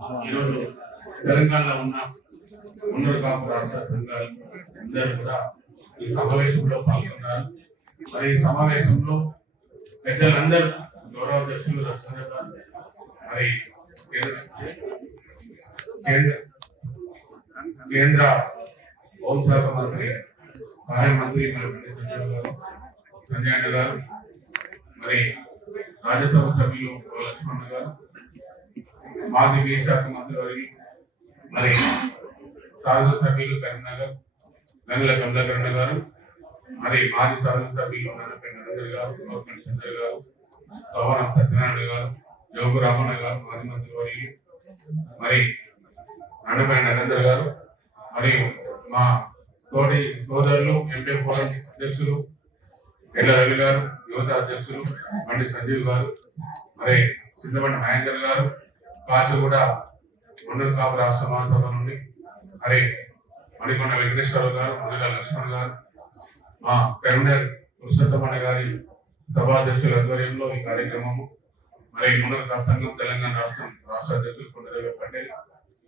ఈరోజు తెలంగాణలో ఉన్న ఉన్నత కాపు రాష్ట్ర సంఘాలు అందరూ కూడా ఈ సమావేశంలో పాల్గొన్నారు. మరి ఈ సమావేశంలో పెద్దలందరూ గౌరవ అధ్యక్షులు రక్షణ గారు మరి కేంద్ర- కేంద్ర హోంశాఖ మంత్రి సహాయ మంత్రి సంజయ్ గారు మరి రాజ్యసభ సభ్యులు లక్ష్మణ్ గారు మాజీ విశాఖ శాఖ మంత్రి వారి మరి సాధు సభ్యులు కరీంనగర్ గంగుల కమలాకరణ గారు మరి మాజీ సాధు సభ్యులు నన్నపల్లి నరేందర్ గారు గవర్నమెంట్ చంద్ర గారు సోమరం సత్యనారాయణ గారు జోగు రామణ గారు మాజీ మంత్రి వారి మరి నన్నపల్లి నరేందర్ గారు మరియు మా తోటి సోదరులు ఎంపీ ఫోరం అధ్యక్షులు ఎల్ల రవి గారు యువత అధ్యక్షులు బండి సంజీవ్ గారు మరి చింతబండి మహేందర్ గారు కాచిగూడ ఉన్నత కాపు రాష్ట్ర మహాసభ నుండి. మరి మణికొండ వెంకటేశ్వరరావు గారు మునగ లక్ష్మణ్ గారు మా కరీంనగర్ పురుషోత్తమణ గారి సభాధ్యక్షుల ఆధ్వర్యంలో ఈ కార్యక్రమము. మరి మున్నత కాపు సంఘం తెలంగాణ రాష్ట్రం రాష్ట్ర అధ్యక్షులు కొండదేవి పటేల్.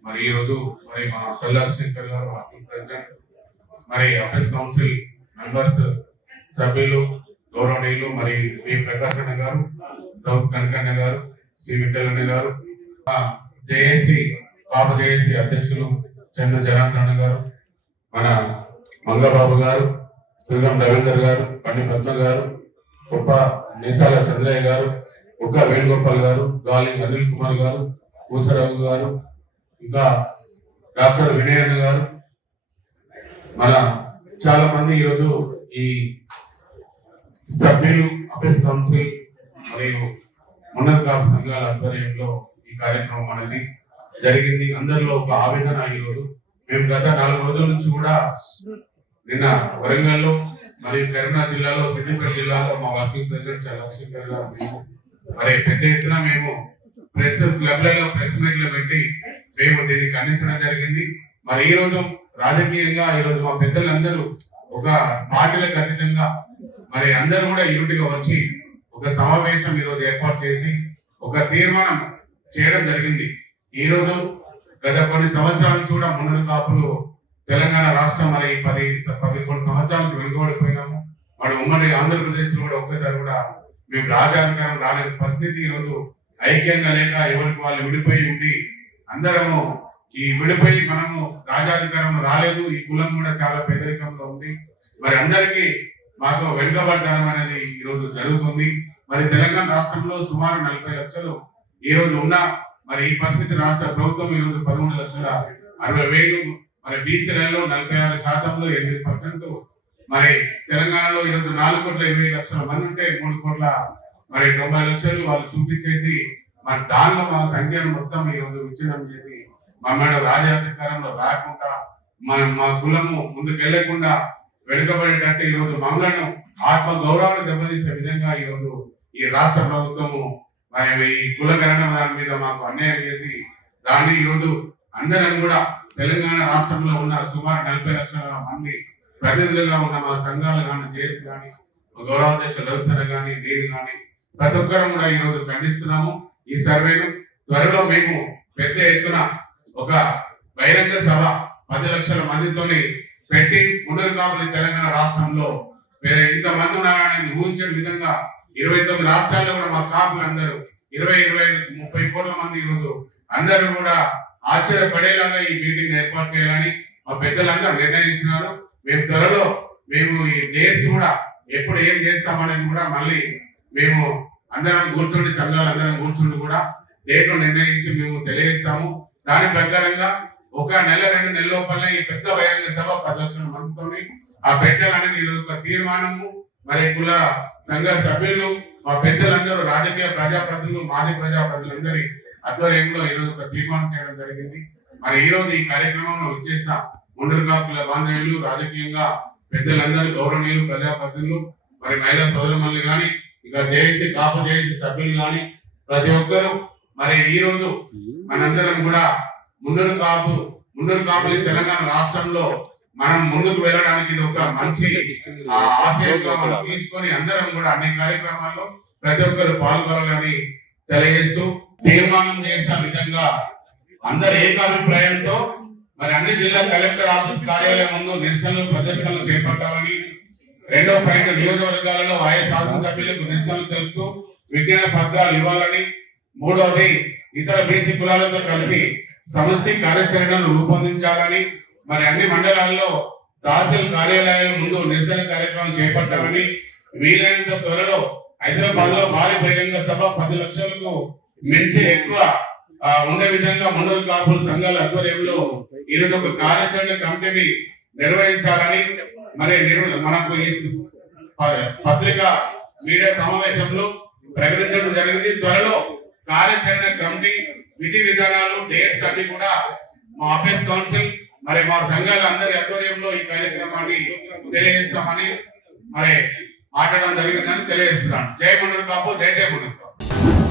మరి ఈ రోజు మరి మా చల్లార్ శంకర్ గారు వర్కింగ్ ప్రెసిడెంట్. మరి అఫీస్ కౌన్సిల్ మెంబర్స్ సభ్యులు గౌరవనీయులు మరి వి ప్రకాశ్ అన్న గారు గౌతమ్ కనకన్న గారు సి విఠలన్న గారు జేఏసీ పాప జేఏసీ అధ్యక్షులు చంద్ర జనార్దన్ గారు మన మంగబాబు గారు దుర్గం రవీందర్ గారు పండి పద్మ గారు గొప్ప నేసాల చంద్రయ్య గారు ఒక్క వేణుగోపాల్ గారు గాలి అనిల్ కుమార్ గారు పూసరావు గారు ఇంకా డాక్టర్ వినయన్న గారు. మన చాలా మంది ఈరోజు ఈ సభ్యులు అభ్యస్ కౌన్సిల్ మరియు ఉన్నత కాపు సంఘాల ఆధ్వర్యంలో కార్యక్రమం అనేది జరిగింది. అందరిలో ఒక ఆవేదన ఈరోజు మేము గత నాలుగు రోజుల నుంచి కూడా నిన్న వరంగల్లో మరియు కరీంనగర్ జిల్లాలో సిద్దిపేట జిల్లాలో మా వర్కింగ్ ప్రెసిడెంట్ చంద్రశేఖర్ గారు మేము మరి పెద్ద ఎత్తున మేము ప్రెస్ క్లబ్లలో ప్రెస్ మీట్లు పెట్టి మేము దీన్ని ఖండించడం జరిగింది. మరి ఈ రోజు రాజకీయంగా ఈ రోజు మా పెద్దలందరూ ఒక పార్టీలకు అతీతంగా మరి అందరూ కూడా యూనిట్గా వచ్చి ఒక సమావేశం ఈ రోజు ఏర్పాటు చేసి ఒక తీర్మానం చేయడం జరిగింది. ఈ రోజు గత కొన్ని సంవత్సరాల నుంచి కూడా మున్నరు కాపులు తెలంగాణ రాష్ట్రం మరి పది పది కొన్ని సంవత్సరాలకు వెనుకబడిపోయినాము. మరి ఉమ్మడి ఆంధ్రప్రదేశ్లో కూడా ఒక్కసారి కూడా మేము రాజాధికారం రాలేని పరిస్థితి ఈరోజు రోజు ఐక్యంగా లేక ఎవరికి వాళ్ళు విడిపోయి ఉండి అందరము ఈ విడిపోయి మనము రాజాధికారం రాలేదు. ఈ కులం కూడా చాలా పేదరికంలో ఉంది. మరి అందరికీ మాకు వెనుకబడ్డానం అనేది ఈ రోజు జరుగుతుంది. మరి తెలంగాణ రాష్ట్రంలో సుమారు నలభై లక్షలు ఈ రోజు ఉన్న మరి ఈ పరిస్థితి రాష్ట్ర ప్రభుత్వం ఈ రోజు పదమూడు లక్షల అరవై వేలు మరి బీసీలలో నలభై ఆరు శాతంలో ఎనిమిది పర్సెంట్ మరి తెలంగాణలో ఈ రోజు నాలుగు కోట్ల ఇరవై లక్షల మంది ఉంటే మూడు కోట్ల మరి తొంభై లక్షలు వాళ్ళు చూపించేసి మరి దానిలో మా సంఖ్యను మొత్తం ఈ రోజు విచ్ఛిన్నం చేసి మా మేడం రాజాధికారంలో రాకుండా మా మా కులము ముందుకెళ్ళకుండా వెనుకబడేటట్టు ఈ రోజు మమ్మలను ఆత్మ గౌరవాన్ని దెబ్బతీసే విధంగా ఈ ఈ రాష్ట్ర ప్రభుత్వము మరి ఈ కులకరణ దాని మీద మాకు అన్యాయం చేసి దాన్ని ఈ రోజు అందరం కూడా తెలంగాణ రాష్ట్రంలో ఉన్న సుమారు నలభై లక్షల మంది ప్రతినిధులుగా ఉన్న మా సంఘాలు కానీ జేసీ కానీ గౌరవాధ్యక్ష రవిచంద్ర కానీ నేను కానీ ప్రతి ఒక్కరం కూడా ఈ రోజు ఖండిస్తున్నాము. ఈ సర్వేను త్వరలో మేము పెద్ద ఎత్తున ఒక బహిరంగ సభ పది లక్షల మందితోని పెట్టి పునర్కాపులు తెలంగాణ రాష్ట్రంలో ఇంతమంది ఇంత మంది ఉన్నారనేది ఊహించే విధంగా ఇరవై తొమ్మిది రాష్ట్రాల్లో కూడా మా కాపులు అందరూ ఇరవై ఇరవై ముప్పై కోట్ల మంది ఈరోజు అందరూ కూడా ఆశ్చర్యపడేలాగా ఈ మీటింగ్ ఏర్పాటు చేయాలని మా పెద్దలందరూ నిర్ణయించినారు. మేము త్వరలో మేము ఈ డేట్స్ కూడా ఎప్పుడు ఏం చేస్తామనేది కూడా మళ్ళీ మేము అందరం కూర్చుండి సంఘాలు అందరం కూర్చుండి కూడా డేట్లు నిర్ణయించి మేము తెలియజేస్తాము. దాని ప్రకారంగా ఒక నెల రెండు నెలల లోపల ఈ పెద్ద బహిరంగ సభ ప్రదర్శన లక్షల ఆ పెట్టాలనేది ఈరోజు ఒక తీర్మానము మరి కుల సంఘ సభ్యులు మా పెద్దలందరూ రాజకీయ ప్రజాప్రతినిధులు మాజీ ప్రజాప్రతినిధులందరి ఆధ్వర్యంలో ఈరోజు ఒక తీర్మానం చేయడం జరిగింది. మరి ఈ రోజు ఈ కార్యక్రమంలో వచ్చేసిన ముండరుగాపుల బాంధవ్యులు రాజకీయంగా పెద్దలందరూ గౌరవనీయులు ప్రజాప్రతినిధులు మరి మహిళా సోదరుమల్ని కానీ ఇక జేఏసీ కాపు జేఏసీ సభ్యులు కానీ ప్రతి ఒక్కరూ మరి ఈ రోజు మనందరం కూడా ముందరు కాపు ముందరు కాపులు తెలంగాణ రాష్ట్రంలో మనం ముందుకు వెళ్ళడానికి ఇది ఒక మంచి ఆశయంగా మనం తీసుకొని అందరం కూడా అన్ని కార్యక్రమాల్లో ప్రతి ఒక్కరు పాల్గొనాలని తెలియజేస్తూ తీర్మానం చేసిన విధంగా అందరు ఏకాభిప్రాయంతో మరి అన్ని జిల్లా కలెక్టర్ ఆఫీస్ కార్యాలయం ముందు నిరసనలు ప్రదర్శనలు చేపట్టాలని రెండో పాయింట్ నియోజకవర్గాలలో ఆయా శాసనసభ్యులకు నిరసనలు తెలుపుతూ విజ్ఞాన పత్రాలు ఇవ్వాలని మూడవది ఇతర బీసీ కులాలతో కలిసి సమష్టి కార్యాచరణను రూపొందించాలని మరి అన్ని మండలాల్లో తహసీల్ కార్యాలయాల ముందు నిరసన కార్యక్రమం చేపట్టాలని వీలైనంత త్వరలో హైదరాబాద్లో భారీ బహిరంగ సభ పది లక్షలకు మించి ఎక్కువ ఉండే విధంగా మండల కాపుల సంఘాల ఆధ్వర్యంలో ఈరోజు ఒక కార్యాచరణ కమిటీని నిర్వహించాలని మరి మనకు ఈ పత్రిక మీడియా సమావేశంలో ప్రకటించడం జరిగింది. త్వరలో కార్యాచరణ కమిటీ విధి విధానాలు డేట్స్ అన్ని కూడా మా ఆఫీస్ కౌన్సిల్ మరి మా సంఘాల అందరి ఆధ్వర్యంలో ఈ కార్యక్రమాన్ని తెలియజేస్తామని మరి ఆడడం జరిగిందని తెలియజేస్తున్నాను. జయ మనరు కాపు జయ జైకుండ్రి కాపు